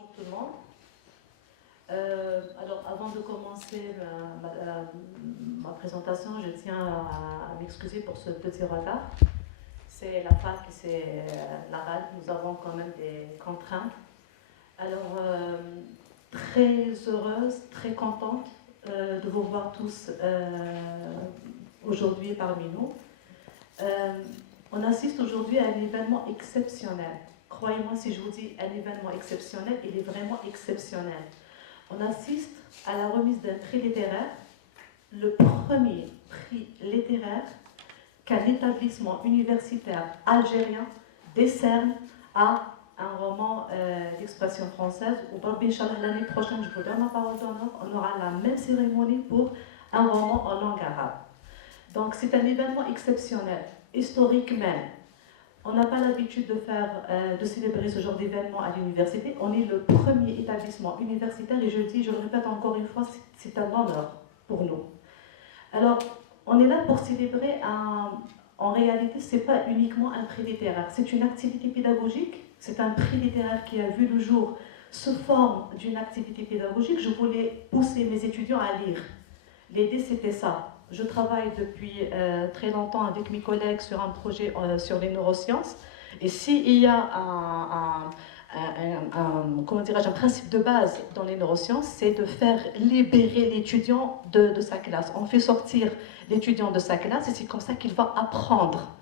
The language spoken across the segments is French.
Bonjour tout le monde. Alors, avant de commencer ma présentation, je tiens à m'excuser pour ce petit retard. C'est la fac, c'est l'ARAD, nous avons quand même des contraintes. Alors, très heureuse, très contente de vous voir tous aujourd'hui parmi nous. On assiste aujourd'hui à un événement exceptionnel. Croyez-moi si je vous dis un événement exceptionnel, il est vraiment exceptionnel. On assiste à la remise d'un prix littéraire, le premier prix littéraire qu'un établissement universitaire algérien décerne à un roman d'expression française. Ou l'année prochaine, je vous donne ma parole d'honneur, on aura la même cérémonie pour un roman en langue arabe. Donc c'est un événement exceptionnel, historique même. On n'a pas l'habitude de célébrer ce genre d'événement à l'université. On est le premier établissement universitaire et je le répète encore une fois, c'est un honneur pour nous. Alors, on est là pour célébrer en réalité, ce n'est pas uniquement un prix littéraire, c'est une activité pédagogique, c'est un prix littéraire qui a vu le jour sous forme d'une activité pédagogique. Je voulais pousser mes étudiants à lire. L'idée, c'était ça. Je travaille depuis très longtemps avec mes collègues sur un projet sur les neurosciences. Et s'il y a un principe de base dans les neurosciences, c'est de faire libérer l'étudiant de sa classe. On fait sortir l'étudiant de sa classe et c'est comme ça qu'il va apprendre.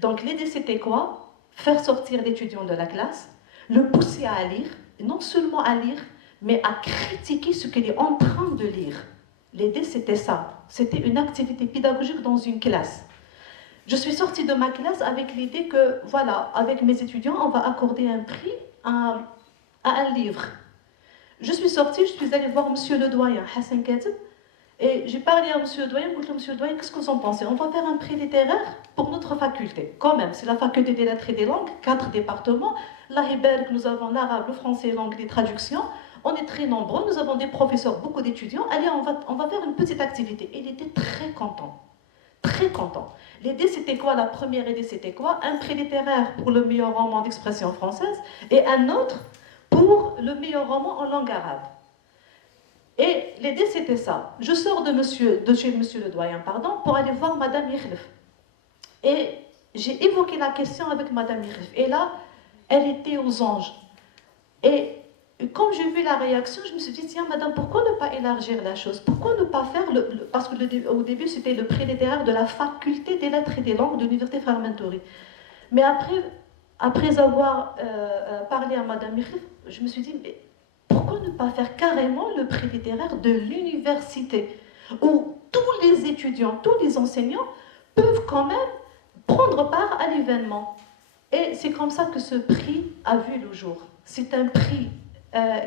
Donc l'idée, c'était quoi? Faire sortir l'étudiant de la classe, le pousser à lire, non seulement à lire, mais à critiquer ce qu'il est en train de lire. L'idée, c'était ça. C'était une activité pédagogique dans une classe. Je suis sortie de ma classe avec l'idée que, voilà, avec mes étudiants, on va accorder un prix à un livre. Je suis sortie, je suis allée voir monsieur le doyen, Hassan Katib, et j'ai parlé à monsieur le doyen, je lui ai dit, monsieur le doyen, qu'est-ce que vous en pensez? On va faire un prix littéraire pour notre faculté. Quand même, c'est la faculté des lettres et des langues, 4 départements. Là, nous avons l'arabe, le français, l'anglais, traduction. On est très nombreux, nous avons des professeurs, beaucoup d'étudiants. Allez, on va faire une petite activité. Il était très content. Très content. L'idée, c'était quoi? La première idée, c'était quoi? Un prix littéraire pour le meilleur roman d'expression française et un autre pour le meilleur roman en langue arabe. Et l'idée, c'était ça. Je sors de chez monsieur le doyen, pour aller voir madame Yekhlef. Et j'ai évoqué la question avec madame Yekhlef. Et là, elle était aux anges. Et comme j'ai vu la réaction, je me suis dit, tiens, madame, pourquoi ne pas élargir la chose? Pourquoi ne pas faire, parce qu'au début, c'était le prix littéraire de la faculté des lettres et des langues de l'université Farmentori. Mais après avoir parlé à madame Yekhlef, je me suis dit, mais pourquoi ne pas faire carrément le prix littéraire de l'université, où tous les étudiants, tous les enseignants peuvent quand même prendre part à l'événement. Et c'est comme ça que ce prix a vu le jour. C'est un prix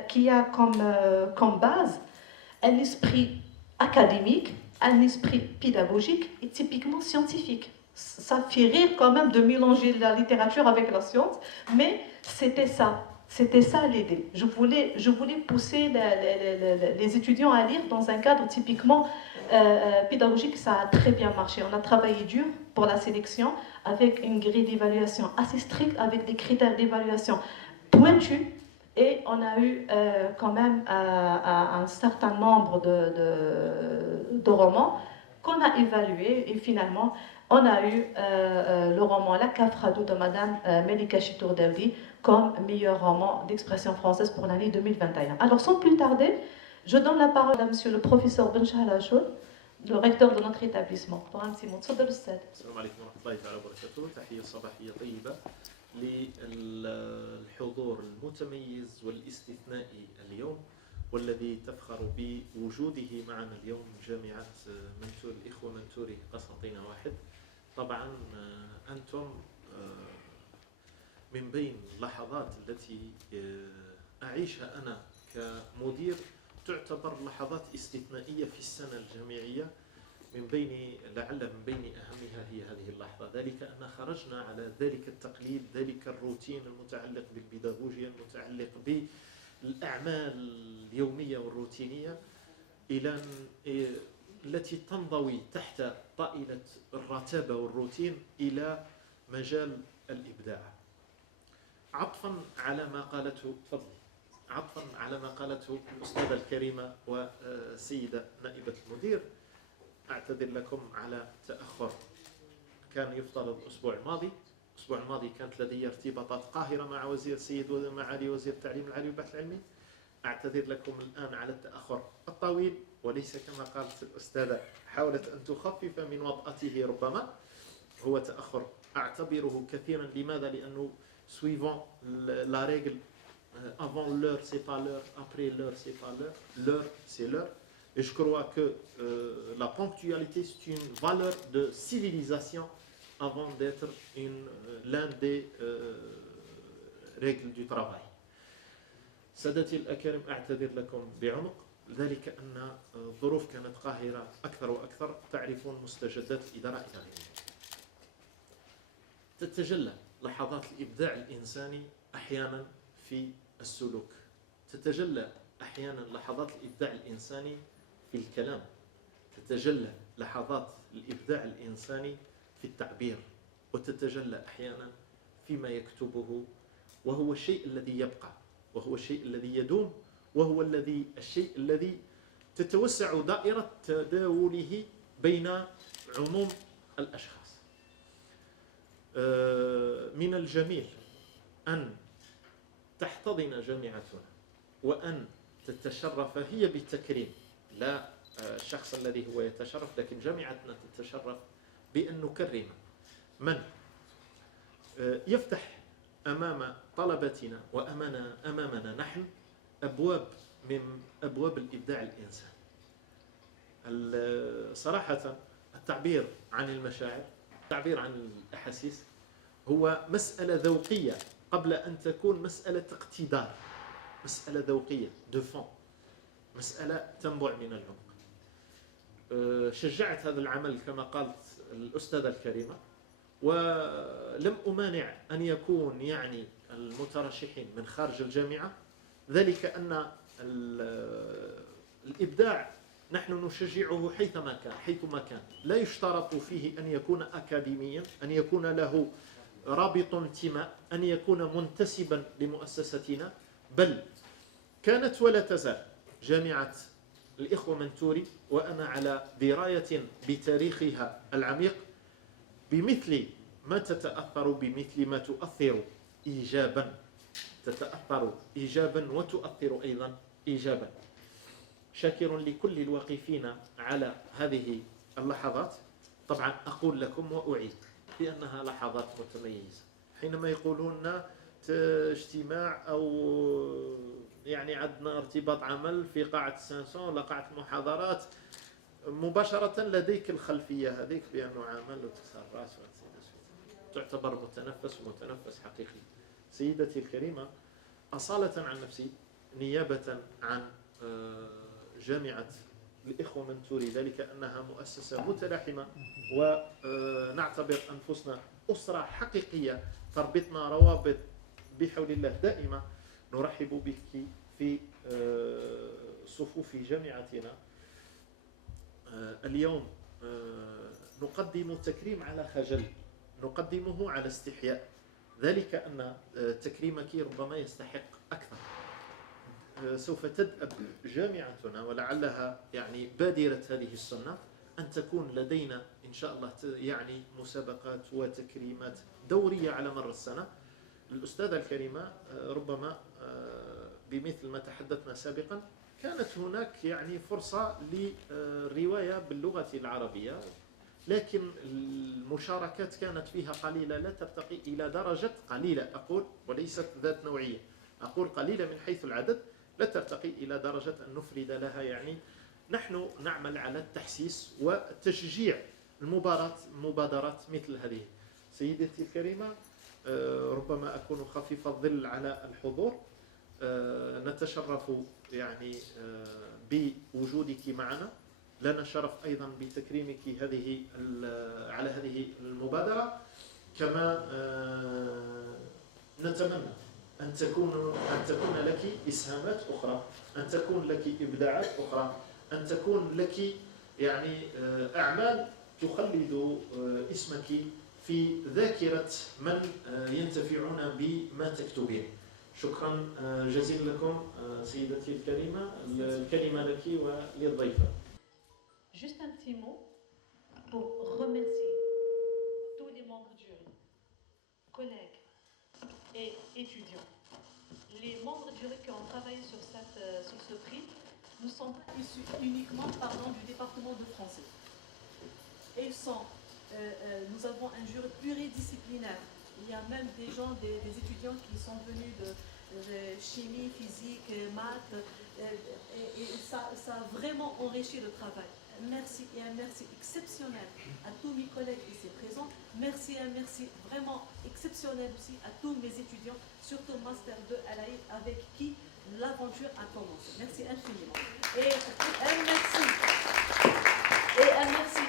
qui a comme base un esprit académique, un esprit pédagogique et typiquement scientifique. Ça fait rire quand même de mélanger la littérature avec la science, mais c'était ça. C'était ça l'idée. Je voulais pousser les étudiants à lire dans un cadre typiquement pédagogique. Ça a très bien marché. On a travaillé dur pour la sélection avec une grille d'évaluation assez stricte, avec des critères d'évaluation pointus. Et on a eu quand même un certain nombre de romans qu'on a évalués et finalement on a eu le roman La Kafradou de Madame Melika Chitour-Derdi comme meilleur roman d'expression française pour l'année 2021. Alors sans plus tarder, je donne la parole à monsieur le professeur Ben Shahla Achour, le recteur de notre établissement. Pour un petit mot. السلام عليكم ورحمة الله تعالى وبركاته. تحية صباحية طيبة للحضور المتميز والاستثنائي اليوم والذي تفخر بوجوده معنا اليوم جامعة منتور الإخوة منتوري قسنطينة واحد. طبعا أنتم من بين اللحظات التي أعيشها أنا كمدير تعتبر لحظات استثنائية في السنة الجامعية. من بين أهمها هي هذه اللحظة، ذلك أن خرجنا على ذلك التقليد، ذلك الروتين المتعلق بالبيداغوجيا، المتعلق بالأعمال اليومية والروتينية التي تنضوي تحت طائلة الرتابة والروتين إلى مجال الإبداع. عطفا على ما قالته، تفضل، عطفا على ما قالته الأستاذة الكريمة والسيدة نائبة المدير، أعتذر لكم على تأخر. كان يفترض الأسبوع الماضي كانت لدي ارتباطات قاهرة مع وزير السيد ومعالي وزير التعليم العالي والبحث العلمي. أعتذر لكم الآن على التأخر الطويل، وليس كما قالت الأستاذة حاولت أن تخفف من وطأته، ربما هو تأخر أعتبره كثيرا. لماذا؟ لأنه suivant la règle avant l'heure c'est pas l'heure, après l'heure c'est pas l'heure, l'heure c'est l'heure. Et je crois que la ponctualité c'est une valeur de civilisation avant d'être l'un des règles du travail. سادتي الأكارم، أعتذر لكم بعمق، ذلك أن الظروف كانت قاهرة أكثر وأكثر. تعرفون مستجدات الإدارة إلى غيره. تتجلى لحظات الإبداع الإنساني أحيانا في السلوك، تتجلى أحيانا لحظات الإبداع الإنساني في الكلام، تتجلى لحظات الإبداع الإنساني في التعبير، وتتجلى أحيانا فيما يكتبه، وهو الشيء الذي يبقى، وهو الشيء الذي يدوم، وهو الشيء الذي تتوسع دائرة تداوله بين عموم الأشخاص. من الجميل أن تحتضن جامعتنا وأن تتشرف هي بالتكريم، لا الشخص الذي هو يتشرف، لكن جامعتنا تتشرف بأن نكرم من يفتح أمام طلبتنا وأمامنا نحن أبواب من أبواب الإبداع الإنساني. صراحة التعبير عن المشاعر، التعبير عن الأحاسيس هو مسألة ذوقية قبل أن تكون مسألة اقتدار، مسألة ذوقية دو فون، مسألة تنبع من العمق. شجعت هذا العمل كما قالت الأستاذة الكريمة، ولم أمانع أن يكون يعني المترشحين من خارج الجامعة، ذلك أن الإبداع نحن نشجعه حيثما كان، لا يشترط فيه أن يكون أكاديميا، أن يكون له رابط انتماء، أن يكون منتسبا لمؤسستنا، بل كانت ولا تزال جامعة الإخوة منتوري، وأنا على دراية بتاريخها العميق، بمثل ما تتأثر بمثل ما تؤثر إيجابا، تتأثر إيجابا وتؤثر أيضا إيجابا. شاكر لكل الواقفين على هذه اللحظات. طبعا أقول لكم وأعيد بأنها لحظات متميزة. حينما يقولون اجتماع أو يعني عندنا ارتباط عمل في قاعة سانسون ولا قاعة محاضرات، مباشرة لديك الخلفية هذيك بأنه عمل وتسرات، تعتبر متنفس ومتنفس حقيقي. سيدتي الكريمة، أصالة عن نفسي، نيابة عن جامعة الإخوة منتوري، ذلك أنها مؤسسة متلاحمة ونعتبر أنفسنا أسرة حقيقية تربطنا روابط بحول الله دائمة، نرحب بك في صفوف جامعتنا. اليوم نقدم تكريم على خجل، نقدمه على استحياء، ذلك أن تكريمك ربما يستحق أكثر. سوف تدأب جامعتنا ولعلها يعني بادرة هذه السنة أن تكون لدينا إن شاء الله يعني مسابقات وتكريمات دورية على مر السنة. الأستاذة الكريمة ربما بمثل ما تحدثنا سابقا كانت هناك يعني فرصة للرواية باللغة العربية، لكن المشاركات كانت فيها قليلة، لا ترتقي إلى درجة قليلة، أقول وليست ذات نوعية، أقول قليلة من حيث العدد، لا ترتقي إلى درجة أن نفرد لها. يعني نحن نعمل على التحسيس وتشجيع المبادرات مثل هذه. سيدتي الكريمة، ربما أكون خفيف الظل على الحضور، نتشرف يعني بوجودك معنا، لنا شرف أيضا بتكريمك على هذه المبادرة. كما نتمنى أن تكون لك إسهامات أخرى، أن تكون لك إبداعات أخرى، أن تكون لك يعني أعمال تخلد اسمك في ذاكرة من ينتفعون بما تكتبين. شكرا جزيلا لكم سيدتي الكريمة. الكلمة لك وللضيفة. Juste un petit mot pour remercier tous les membres du jury, collègues et étudiants. Les membres du jury qui ont travaillé sur ce prix ne sont pas issus uniquement du département de français. Et nous avons un jury pluridisciplinaire. Il y a même des étudiants qui sont venus de chimie, physique, maths, et ça a vraiment enrichi le travail. Merci et un merci exceptionnel à tous mes collègues ici présents. Merci et un merci vraiment exceptionnel aussi à tous mes étudiants, surtout Master 2 à l'AID, avec qui l'aventure a commencé. Merci infiniment. Et un merci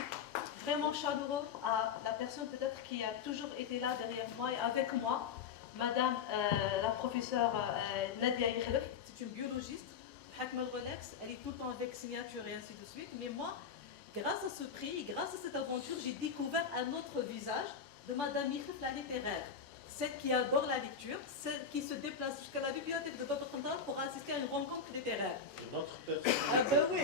vraiment chaleureux à la personne peut-être qui a toujours été là derrière moi et avec moi, Madame la professeure Nadia Yekhelef. C'est une biologiste, Hakma Rolex, elle est tout le temps avec signature et ainsi de suite. Mais moi, grâce à ce prix, grâce à cette aventure, j'ai découvert un autre visage de Madame Yekhelef, la littéraire. Celle qui adore la lecture, celle qui se déplace jusqu'à la bibliothèque de Baba Khandar pour assister à une rencontre littéraire. Notre personne. Ah ben oui,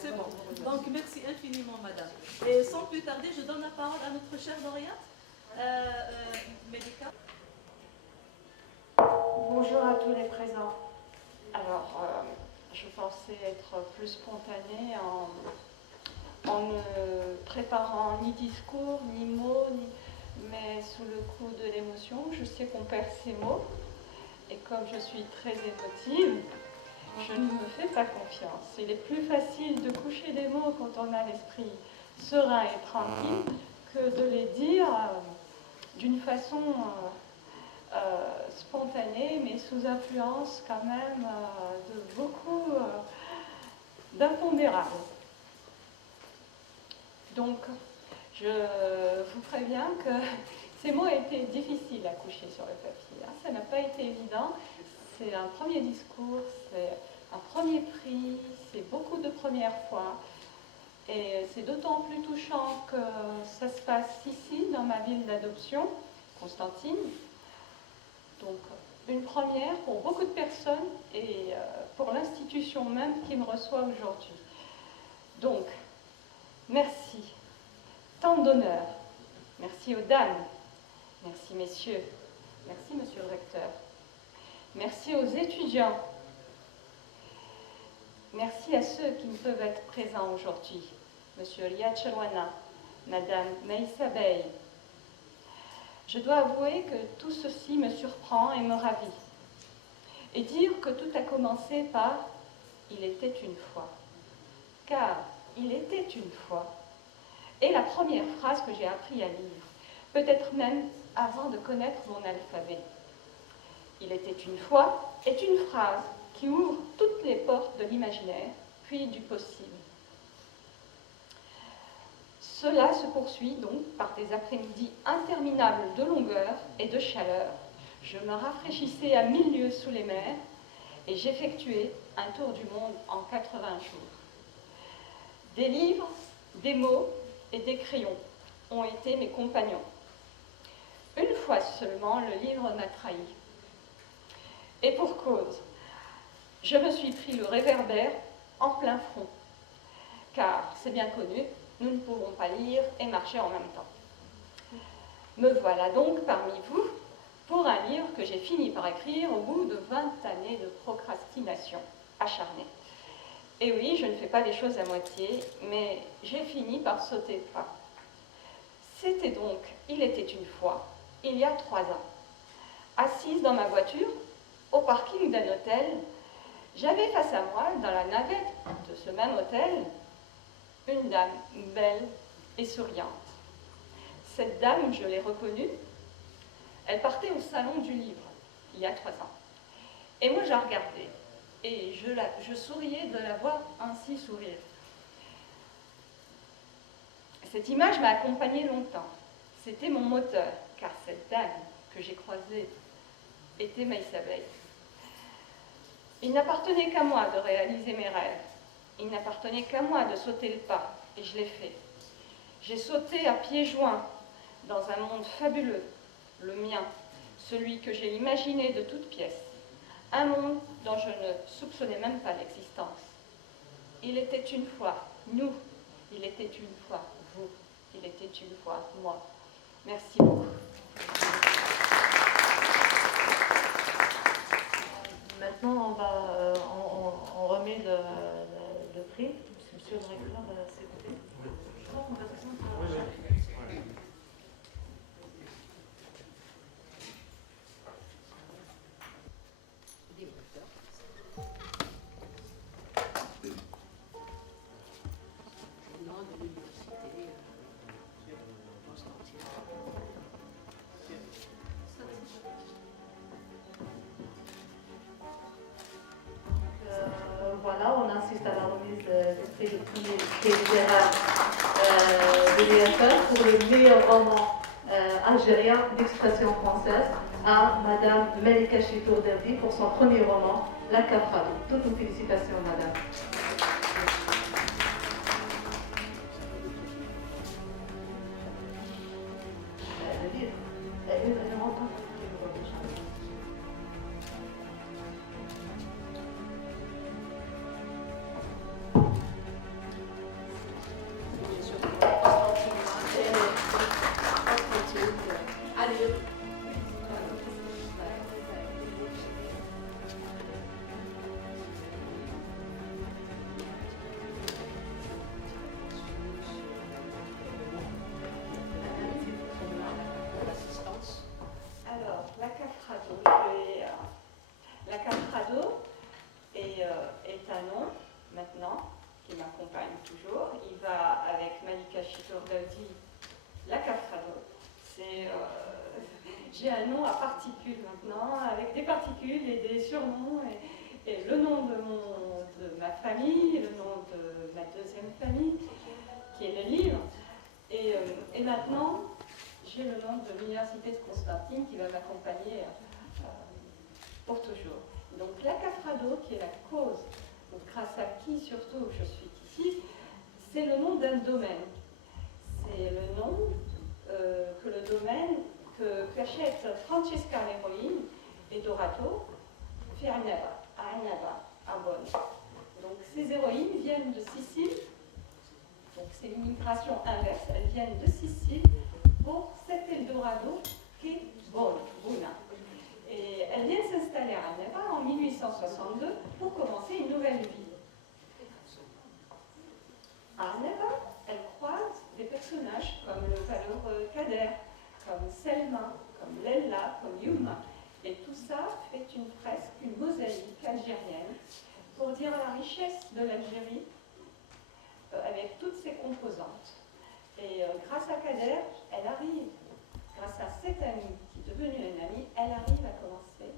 c'est bon. Donc merci infiniment madame. Et sans plus tarder, je donne la parole à notre chère lauréate, Melika. Bonjour à tous les présents. Alors, je pensais être plus spontanée en ne préparant ni discours, ni mots, mais sous le coup de l'émotion, je sais qu'on perd ses mots. Et comme je suis très émotive, je ne me fais pas confiance. Il est plus facile de coucher des mots quand on a l'esprit serein et tranquille que de les dire d'une façon spontanée, mais sous influence quand même de beaucoup d'impondérables. Donc, je vous préviens que ces mots étaient difficiles à coucher sur le papier. Ça n'a pas été évident. C'est un premier discours, c'est un premier prix, c'est beaucoup de premières fois. Et c'est d'autant plus touchant que ça se passe ici, dans ma ville d'adoption, Constantine. Donc, une première pour beaucoup de personnes et pour l'institution même qui me reçoit aujourd'hui. Donc, merci. Tant d'honneur. Merci aux dames. Merci messieurs. Merci monsieur le recteur. Merci aux étudiants. Merci à ceux qui ne peuvent être présents aujourd'hui. Monsieur Riyad Chalwana, Madame Maïssa Bey. Je dois avouer que tout ceci me surprend et me ravit. Et dire que tout a commencé par « il était une fois ». Car il était une fois. Et la première phrase que j'ai appris à lire, peut-être même avant de connaître mon alphabet. Il était une fois est une phrase qui ouvre toutes les portes de l'imaginaire, puis du possible. Cela se poursuit donc par des après-midi interminables de longueur et de chaleur. Je me rafraîchissais à 1000 lieues sous les mers et j'effectuais un tour du monde en 80 jours. Des livres, des mots et des crayons ont été mes compagnons. Une fois seulement, le livre m'a trahi. Et pour cause, je me suis pris le réverbère en plein front. Car, c'est bien connu, nous ne pouvons pas lire et marcher en même temps. Me voilà donc parmi vous pour un livre que j'ai fini par écrire au bout de 20 années de procrastination acharnée. Et oui, je ne fais pas les choses à moitié, mais j'ai fini par sauter le pas. C'était donc, il était une fois, il y a 3 ans, assise dans ma voiture, au parking d'un hôtel, j'avais face à moi, dans la navette de ce même hôtel, une dame belle et souriante. Cette dame, je l'ai reconnue, elle partait au salon du livre, il y a 3 ans. Et moi, je la regardais, et je souriais de la voir ainsi sourire. Cette image m'a accompagnée longtemps. C'était mon moteur, car cette dame que j'ai croisée était Maïssa Bey. Il n'appartenait qu'à moi de réaliser mes rêves. Il n'appartenait qu'à moi de sauter le pas, et je l'ai fait. J'ai sauté à pieds joints dans un monde fabuleux, le mien, celui que j'ai imaginé de toutes pièces, un monde dont je ne soupçonnais même pas l'existence. Il était une fois nous, il était une fois vous, il était une fois moi. Merci beaucoup. Maintenant, on remet le prix. Monsieur le recteur, s'il vous plaît. Voilà, on assiste à la remise du prix du premier prix littéraire de l'IFR pour le meilleur roman algérien d'expression française à Madame Malika Chitour Derdi pour son premier roman, La Cafrado. Toutes nos félicitations, Madame. Le livre, elle rentre. Alors, La Cafrado est un nom maintenant qui m'accompagne toujours. Il va avec Malika Chitour Derdi, La Cafrado. J'ai un nom à particules maintenant, avec des particules et des surnoms, et le nom de ma famille, le nom de ma deuxième famille, qui est le livre. Et maintenant, j'ai le nom de l'Université de Constantine qui va m'accompagner pour toujours. Donc La Cafrado, qui est la cause, donc grâce à qui surtout je suis ici, c'est le nom d'un domaine. C'est le nom que le domaine qu'achètent Francesca l'héroïne et Dorato fait à Annaba, à Bonn. Donc ces héroïnes viennent de Sicile, donc c'est l'immigration inverse, elles viennent de Sicile pour cet Eldorado qu'est Bonn. Et elles viennent s'installer à Annaba en 1862 pour commencer une nouvelle vie. À Annaba, elles croisent des personnages comme le valeureux Kader, comme Selma, comme Lella, comme Yuma. Et tout ça fait une fresque, une mosaïque algérienne pour dire la richesse de l'Algérie avec toutes ses composantes. Et grâce à Kader, elle arrive, grâce à cette amie qui est devenue une amie, elle arrive à commencer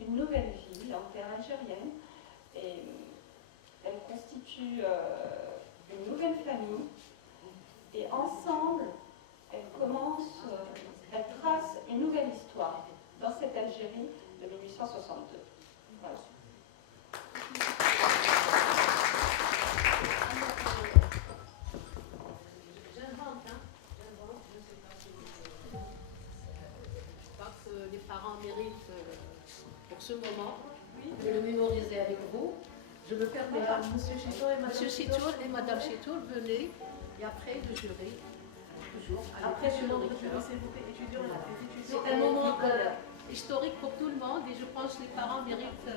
une nouvelle vie en terre algérienne. Et elle constitue une nouvelle famille. Et ensemble, elle trace une nouvelle histoire dans cette Algérie de 1862. Voilà. J'invente, je ne sais pas si je crois que les parents méritent pour ce moment de le mémoriser avec vous. Je me permets à Monsieur Chitour et Madame Chitour, venez, et après le jury. Toujours. Après, le je demande jury. s'il vous plaît, étudiants, C'est un moment historique pour tout le monde et je pense que les parents méritent